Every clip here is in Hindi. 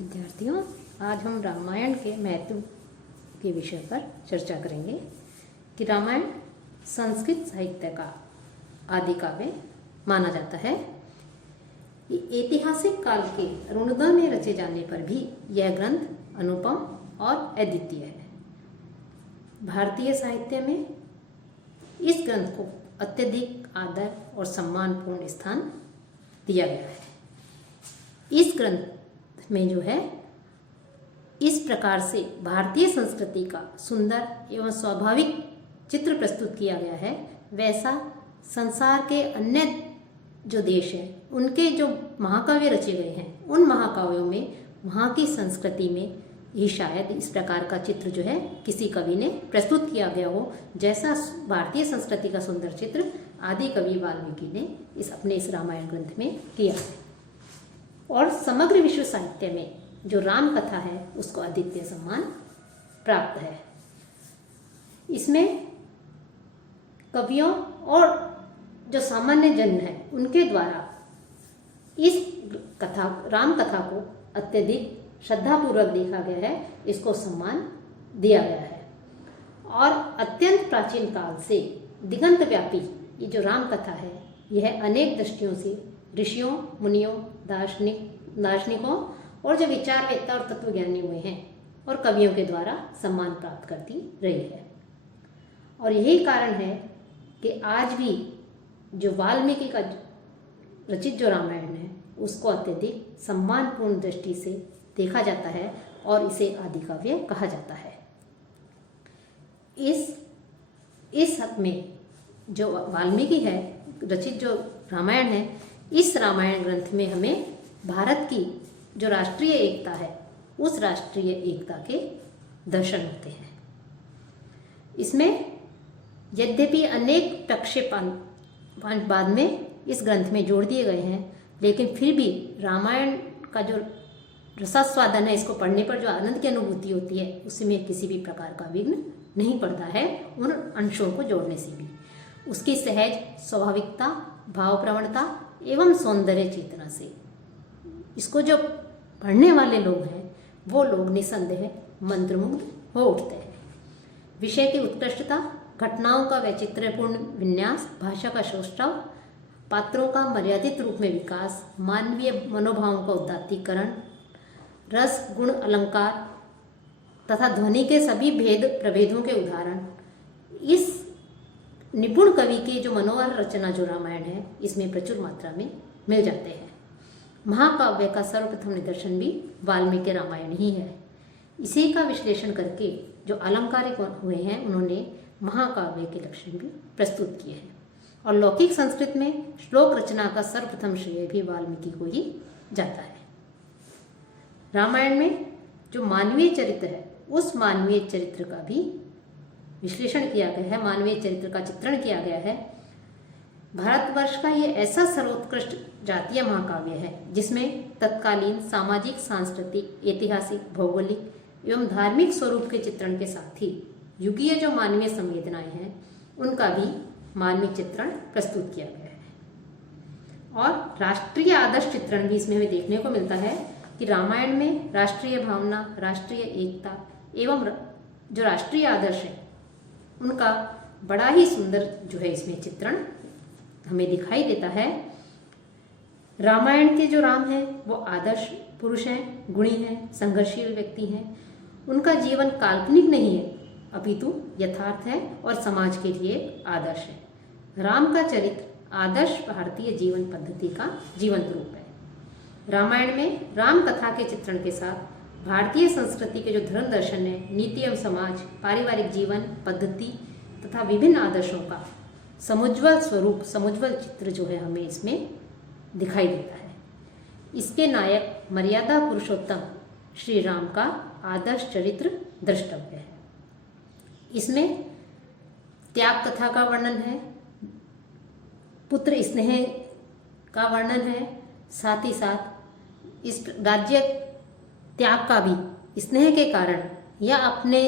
विद्यार्थियों, आज हम रामायण के महत्व के विषय पर चर्चा करेंगे कि रामायण संस्कृत साहित्य का आदि काव्य माना जाता है। ऐतिहासिक काल के अरुणोदय में रचे जाने पर भी यह ग्रंथ अनुपम और अद्वितीय है। भारतीय साहित्य में इस ग्रंथ को अत्यधिक आदर और सम्मानपूर्ण स्थान दिया गया है। इस ग्रंथ में जो है इस प्रकार से भारतीय संस्कृति का सुंदर एवं स्वाभाविक चित्र प्रस्तुत किया गया है, वैसा संसार के अन्य जो देश हैं उनके जो महाकाव्य रचे गए हैं उन महाकाव्यों में वहाँ की संस्कृति में ही शायद इस प्रकार का चित्र जो है किसी कवि ने प्रस्तुत किया गया हो, जैसा भारतीय संस्कृति का सुंदर चित्र आदि कवि वाल्मीकि ने इस रामायण ग्रंथ में किया है। और समग्र विश्व साहित्य में जो राम कथा है उसको अद्वितीय सम्मान प्राप्त है। इसमें कवियों और जो सामान्य जन है उनके द्वारा इस कथा राम कथा को अत्यधिक श्रद्धापूर्वक देखा गया है, इसको सम्मान दिया गया है। और अत्यंत प्राचीन काल से दिगंत व्यापी ये जो राम कथा है यह अनेक दृष्टियों से ऋषियों, मुनियों, दार्शनिकों और जो विचारवेत्ता और तत्वज्ञानी हुए हैं और कवियों के द्वारा सम्मान प्राप्त करती रही है। और यही कारण है कि आज भी जो वाल्मीकि का रचित जो रामायण है उसको अत्यधिक सम्मानपूर्ण दृष्टि से देखा जाता है और इसे आदि काव्य कहा जाता है। इस हक में जो वाल्मीकि है रचित जो रामायण है, इस रामायण ग्रंथ में हमें भारत की जो राष्ट्रीय एकता है उस राष्ट्रीय एकता के दर्शन होते हैं। इसमें यद्यपि अनेक प्रक्षेपण बाद में इस ग्रंथ में जोड़ दिए गए हैं, लेकिन फिर भी रामायण का जो रसास्वादन है, इसको पढ़ने पर जो आनंद की अनुभूति होती है उसमें किसी भी प्रकार का विघ्न नहीं पड़ता है उन अंशों को जोड़ने से भी। उसकी सहज स्वाभाविकता, भाव प्रवणता एवं सौंदर्य चेतना से इसको जो पढ़ने वाले लोग हैं वो लोग निसंदेह मंत्रमुग्ध हो उठते हैं। विषय की उत्कृष्टता, घटनाओं का वैचित्र्यपूर्ण विन्यास, भाषा का सौष्ठव, पात्रों का मर्यादित रूप में विकास, मानवीय मनोभावों का उदात्तीकरण, रस, गुण, अलंकार तथा ध्वनि के सभी भेद प्रभेदों के उदाहरण, इस निपुण कवि की जो मनोहर रचना जो रामायण है इसमें प्रचुर मात्रा में मिल जाते हैं। महाकाव्य का सर्वप्रथम निदर्शन भी वाल्मीकि रामायण ही है। इसी का विश्लेषण करके जो अलंकारिक हुए हैं उन्होंने महाकाव्य के लक्षण भी प्रस्तुत किए हैं। और लौकिक संस्कृत में श्लोक रचना का सर्वप्रथम श्रेय भी वाल्मीकि को ही जाता है। रामायण में जो मानवीय चरित्र है उस मानवीय चरित्र का भी विश्लेषण किया गया है, मानवीय चरित्र का चित्रण किया गया है। भारतवर्ष का ये ऐसा सर्वोत्कृष्ट जातीय महाकाव्य है जिसमें तत्कालीन सामाजिक, सांस्कृतिक, ऐतिहासिक, भौगोलिक एवं धार्मिक स्वरूप के चित्रण के साथ ही युगीय जो मानवीय संवेदनाएं हैं उनका भी मानवीय चित्रण प्रस्तुत किया गया है। और राष्ट्रीय आदर्श चित्रण भी इसमें हमें देखने को मिलता है कि रामायण में राष्ट्रीय भावना, राष्ट्रीय एकता एवं जो राष्ट्रीय आदर्श है उनका बड़ा ही सुंदर जो है इसमें चित्रण हमें दिखाई देता है। रामायण के जो राम हैं वो आदर्श पुरुष हैं, गुणी हैं, संघर्षशील व्यक्ति हैं। उनका जीवन काल्पनिक नहीं है अपितु यथार्थ है और समाज के लिए आदर्श है। राम का चरित्र आदर्श भारतीय जीवन पद्धति का जीवंत रूप है। रामायण में राम कथा के चित्रण के साथ भारतीय संस्कृति के जो धर्म दर्शन है, नीति एवं समाज, पारिवारिक जीवन पद्धति तथा विभिन्न आदर्शों का समुज्वल स्वरूप, समुज्वल चित्र जो है हमें इसमें दिखाई देता है। इसके नायक मर्यादा पुरुषोत्तम श्री राम का आदर्श चरित्र द्रष्टव्य है। इसमें त्याग कथा का वर्णन है, पुत्र स्नेह का वर्णन है, साथ ही साथ इस राज्य त्याग का भी स्नेह के कारण या अपने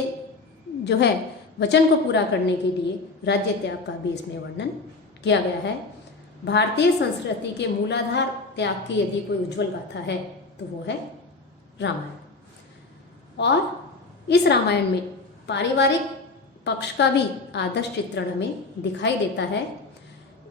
जो है वचन को पूरा करने के लिए राज्य त्याग का भी इसमें वर्णन किया गया है। भारतीय संस्कृति के मूलाधार त्याग की यदि कोई उज्जवल गाथा है तो वो है रामायण। और इस रामायण में पारिवारिक पक्ष का भी आदर्श चित्रण हमें दिखाई देता है।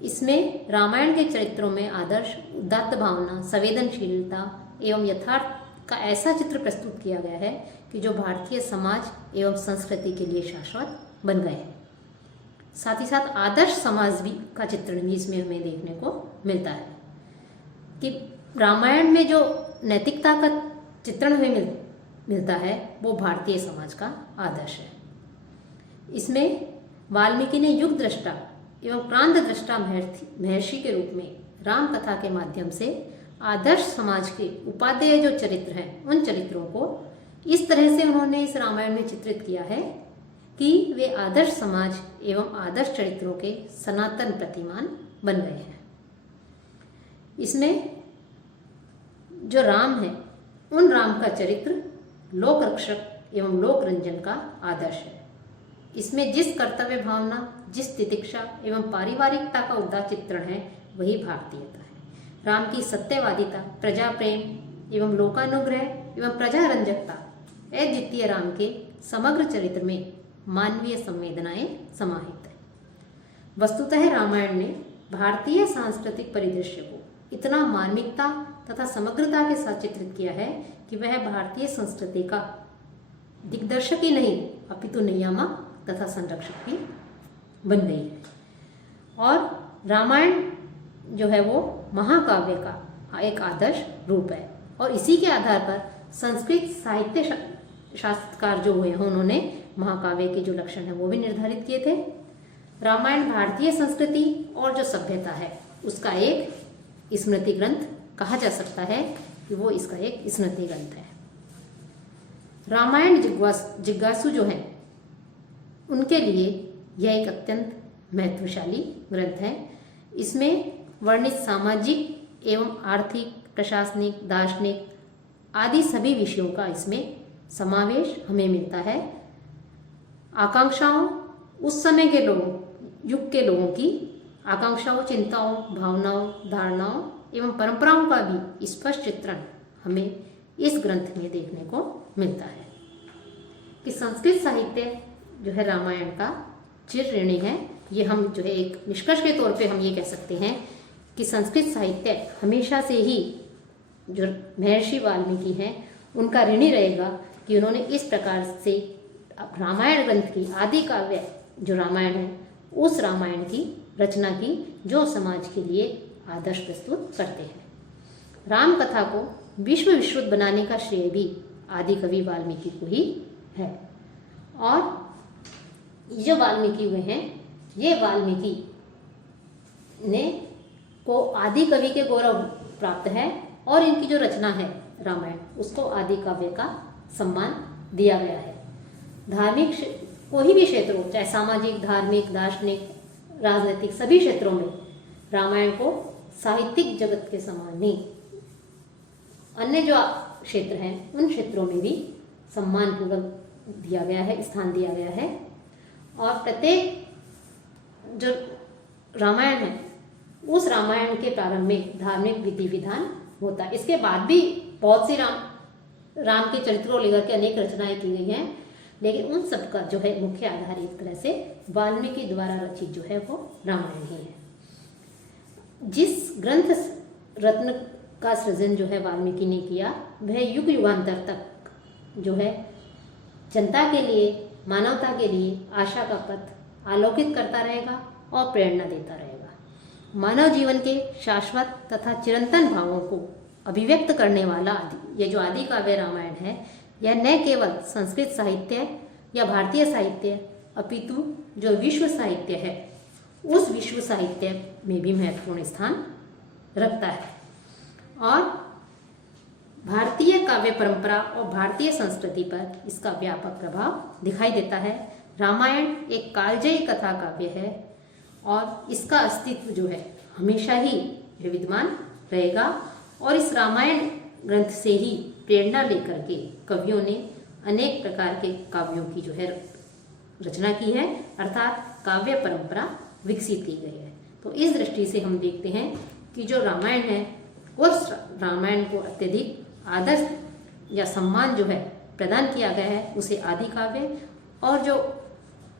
इसमें रामायण के चरित्रों में आदर्श, उदात्त भावना, संवेदनशीलता एवं यथार्थ का ऐसा चित्र प्रस्तुत किया गया है कि जो भारतीय समाज एवं संस्कृति के लिए शाश्वत बन गए हैं। साथ ही साथ आदर्श समाज भी का चित्रण भी इसमें हमें देखने को मिलता है कि रामायण में जो नैतिकता का चित्रण हमें मिलता है वो भारतीय समाज का आदर्श है। इसमें वाल्मीकि ने युग दृष्टा एवं प्रांत दृष्टा महर्षि के रूप में राम कथा के माध्यम से आदर्श समाज के उपादेय जो चरित्र हैं उन चरित्रों को इस तरह से उन्होंने इस रामायण में चित्रित किया है कि वे आदर्श समाज एवं आदर्श चरित्रों के सनातन प्रतिमान बन गए हैं। इसमें जो राम है उन राम का चरित्र लोक रक्षक एवं लोक रंजन का आदर्श है। इसमें जिस कर्तव्य भावना, जिस तितिक्षा एवं पारिवारिकता का उदात्त चित्रण है वही भारतीयता है। राम की सत्यवादिता, प्रजा प्रेम एवं लोकानुग्रह एवं प्रजा रंजकता अद्वितीय राम के समग्र चरित्र में मानवीय संवेदनाएं समाहित है। वस्तुतः रामायण ने भारतीय सांस्कृतिक परिदृश्य को इतना मार्मिकता तथा समग्रता के साथ चित्रित किया है कि वह भारतीय संस्कृति का दिग्दर्शक ही नहीं अपितु नियामक तथा संरक्षक भी बन गई है। और रामायण जो है वो महाकाव्य का एक आदर्श रूप है और इसी के आधार पर संस्कृत साहित्य शास्त्रकार जो हुए हैं उन्होंने महाकाव्य के जो लक्षण है वो भी निर्धारित किए थे। रामायण भारतीय संस्कृति और जो सभ्यता है उसका एक स्मृति ग्रंथ कहा जा सकता है कि वो इसका एक स्मृति ग्रंथ है। रामायण जिज्ञासु जो हैं उनके लिए यह एक अत्यंत महत्वशाली ग्रंथ है। इसमें वर्णित सामाजिक एवं आर्थिक, प्रशासनिक, दार्शनिक आदि सभी विषयों का इसमें समावेश हमें मिलता है। आकांक्षाओं, उस समय के लोगों, युग के लोगों की आकांक्षाओं, चिंताओं, भावनाओं, धारणाओं एवं परंपराओं का भी स्पष्ट चित्रण हमें इस ग्रंथ में देखने को मिलता है कि संस्कृत साहित्य जो है रामायण का चिर ऋणी है। ये हम जो है एक निष्कर्ष के तौर पे हम ये कह सकते हैं कि संस्कृत साहित्य हमेशा से ही जो महर्षि वाल्मीकि हैं उनका ऋणी रहेगा कि उन्होंने इस प्रकार से रामायण ग्रंथ की आदि काव्य जो रामायण है उस रामायण की रचना की जो समाज के लिए आदर्श प्रस्तुत करते हैं। राम कथा को विश्व विश्रुत बनाने का श्रेय भी आदि कवि वाल्मीकि को ही है। और जो वाल्मीकि हुए हैं ये वाल्मीकि ने को आदि कवि के गौरव प्राप्त है और इनकी जो रचना है रामायण उसको आदि काव्य का सम्मान दिया गया है। धार्मिक कोई भी क्षेत्र हो, चाहे सामाजिक, धार्मिक, दार्शनिक, राजनीतिक, सभी क्षेत्रों में रामायण को साहित्यिक जगत के समान ही अन्य जो क्षेत्र हैं उन क्षेत्रों में भी सम्मानपूर्वक दिया गया है, स्थान दिया गया है। और प्रत्येक जो रामायण है उस रामायण के प्रारंभ में धार्मिक विधि विधान होता है। इसके बाद भी बहुत सी राम के चरित्रों को लेकर के अनेक रचनाएं की गई हैं, लेकिन उन सब का जो है मुख्य आधार एक तरह से वाल्मीकि द्वारा रचित जो है वो रामायण ही है। जिस ग्रंथ रत्न का सृजन जो है वाल्मीकि ने किया वह युग युगांतर तक जो है जनता के लिए, मानवता के लिए आशा का पथ आलोकित करता रहेगा और प्रेरणा देता रहेगा। मानव जीवन के शाश्वत तथा चिरंतन भावों को अभिव्यक्त करने वाला यह जो आदि काव्य रामायण है यह न केवल संस्कृत साहित्य या भारतीय साहित्य अपितु जो विश्व साहित्य है उस विश्व साहित्य में भी महत्वपूर्ण स्थान रखता है और भारतीय काव्य परंपरा और भारतीय संस्कृति पर इसका व्यापक प्रभाव दिखाई देता है। रामायण एक कालजयी कथा काव्य है और इसका अस्तित्व जो है हमेशा ही विद्यमान रहेगा और इस रामायण ग्रंथ से ही प्रेरणा लेकर के कवियों ने अनेक प्रकार के काव्यों की जो है रचना की है, अर्थात काव्य परंपरा विकसित की गई है। तो इस दृष्टि से हम देखते हैं कि जो रामायण है उस रामायण को अत्यधिक आदर्श या सम्मान जो है प्रदान किया गया है उसे आदि काव्य, और जो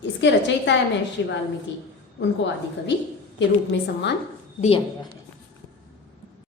इसके रचयिता है महर्षि वाल्मीकि, उनको आदि कवि के रूप में सम्मान दिया गया है।